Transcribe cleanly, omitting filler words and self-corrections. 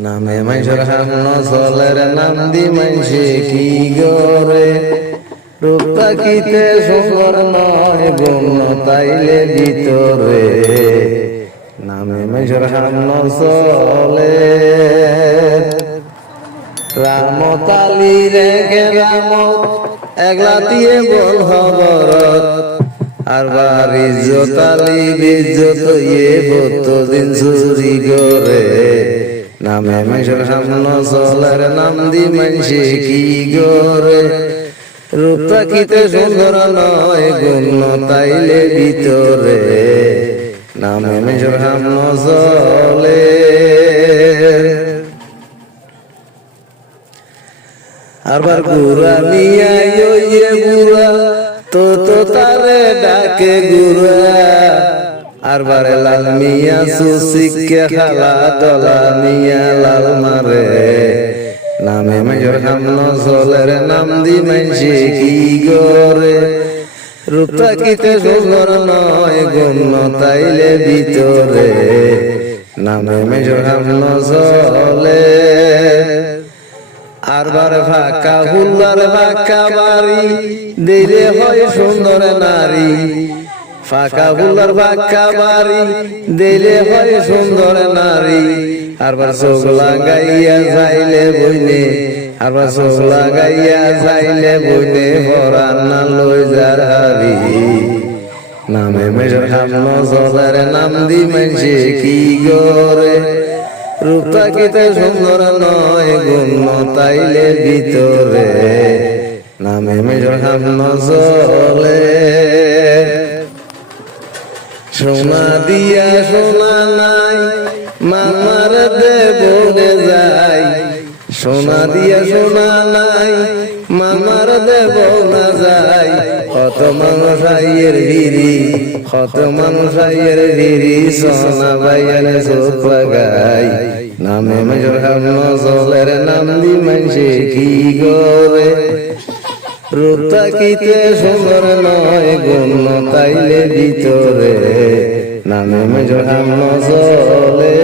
নামে মাইসর হান্ন চলের নাম দি মাইসে কি গরে রূপ তাকিতে সুন্দর নয় গুণ তাইলে ভিতরে নামে মাইসর হান্ন চলে রামতালি রেখে রামত একলা দিয়ে বল হবরত আর বার ইজ্জত আলি বিজ্জত ইয়ে দিন চুরি করে নামে মাইসর সামন চলের নাম দি মাইসে কি গরে রূপ তাকিতে সুন্দর নয় গুণ তাইলে ভিতরে নামে মাইসর সামন চলে আবার গুড়া নিয়া ইয়ে গুড়া তো তারে ডাকে গুড়া আর বারে লাল মিয়া সুসিকে খালা দলা মিয়া লাল মারে নামে মাইসর সামন চলের নাম দি মাইসে কি গরে রূপ তাকিতে সুন্দর নয় গুণ তাইলে ভিতরে নামে মাইসর সামন চলে আর বার ফাঁকা হুল্লার ফাঁকা বাড়ি দিলে হয় সুন্দর নারী ফাঁকা হুল্লার ফাঁকা বাড়ি দিলে হয় সুন্দর নারী আরবার চোখ লাগাইয়া যাইলে বইনে আরবার চোখ লাগাইয়া যাইলে বইনে হরান না লই যার হারি নামে মাইসর সামন চলের নাম দি মাইসে কি গরে রূপ তাকিতে সুন্দর নয় গুণ তাইলে ভিতরে নামে মাইসর সামন চলে সোনা দিয়া সোনা নাই মামার দেবনে যায় সোনা দিয়া সোনা নাই মামার দেব না যায় কত মানুষ আইয়ের ভিড়ি কত মানুষ আইয়ের ভিড়ি সোনা বাইয়ের চোখ লাগাই নামে মাইসর সামন চলের নাম দি মাইসে কি গরে রূপ তাকিতে সুন্দর নয় গুণ তাইলে ভিতরে নামে মাইসর সামন চলে।